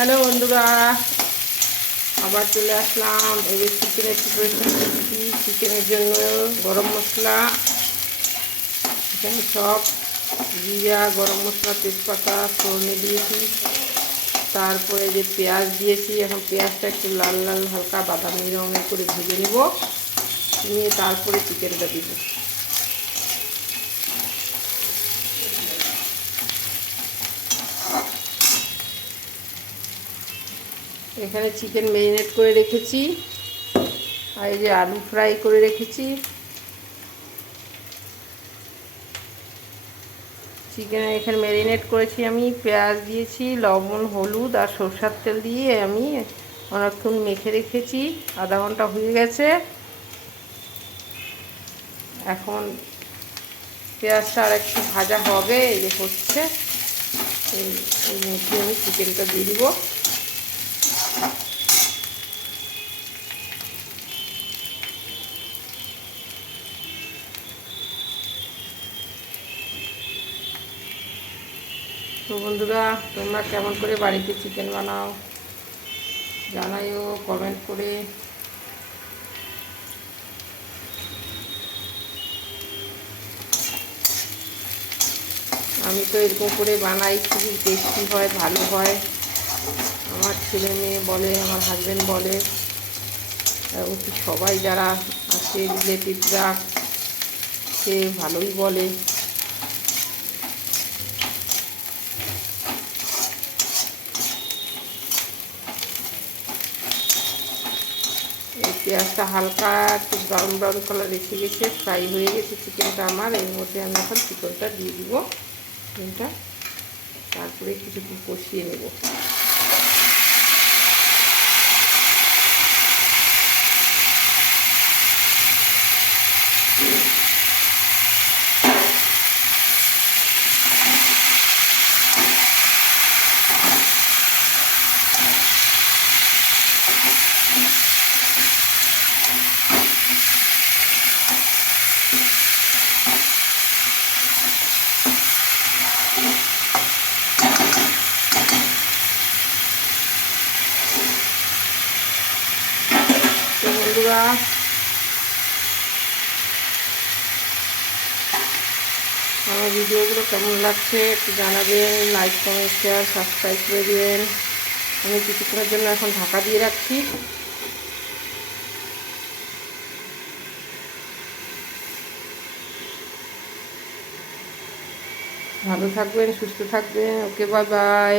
Hello বন্ধুরা, আবার চলে আসলাম। এবার চিকেনের প্রিপারেশন করছি। চিকেনের জন্য গরম মশলা, এখানে সব জিরা, গরম মশলা, তেজপাতা, ফোড়নে দিয়েছি। তারপরে যে পেঁয়াজ দিয়েছি, এখন পেঁয়াজটা একটু লাল লাল হালকা বাদামি রঙের করে ভেজে নেব, নিয়ে তারপরে চিকেনটা দিব। এখানে চিকেন ম্যারিনেট করে রেখেছি, আর এই যে আলু ফ্রাই করে রেখেছি। চিকেন এখানে ম্যারিনেট করেছি আমি, পেঁয়াজ দিয়েছি, লবণ, হলুদ আর সরষের তেল দিয়ে আমি অনেকক্ষণ মেখে রেখেছি। আধা ঘন্টা হয়ে গেছে। এখন পেঁয়াজটা আর একটু ভাজা হবে, এই যে হচ্ছে। এই মধ্যে আমি চিকেনটা দিয়ে দিব। তো বন্ধুরা, তোমরা কেমন করে বাড়িতে চিকেন বানাও জানাইও কমেন্ট করে। আমি তো এরকম করে বানাই, খুবই টেস্টি হয়, ভালো হয়। আমার ছেলে মেয়ে বলে, আমার হাজব্যান্ড বলে, এমনকি সবাই যারা আছে রিলেটিভরা, সে ভালোই বলে। এই পেঁয়াজটা হালকা একটু ব্রাউন ব্রাউন কালার রেখে গেছে, ফ্রাই হয়ে গেছে চিকেনটা আমার। এর মধ্যে আমি এখন চিকেনটা দিয়ে দিব। চিকেনটা তারপরে কিছুক্ষণ কষিয়ে নেব। তো বন্ধুরা, আমার ভিডিওগুলো কেমন লাগছে একটু জানাবেন। লাইক, কমেন্ট, শেয়ার, সাবস্ক্রাইব করে দেবেন। আমি কিছুক্ষণের জন্য এখন ঢাকা দিয়ে রাখছি। ভালো থাকবেন, সুস্থ থাকবেন। ওকে, বাই বাই।